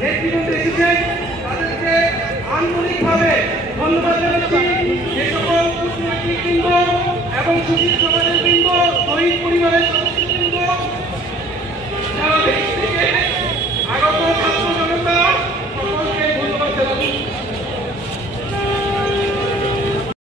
নেতৃবৃন্দ এসেছেন তাদেরকে আন্তরিকভাবে ধন্যবাদ জানাচ্ছি। যে সকল কূটনীতিবৃন্দ এবং সুশীল সমাজের বৃন্দ, শহীদ পরিবারের সদস্যবৃন্দ, সারা দেশ থেকে আগত ছাত্র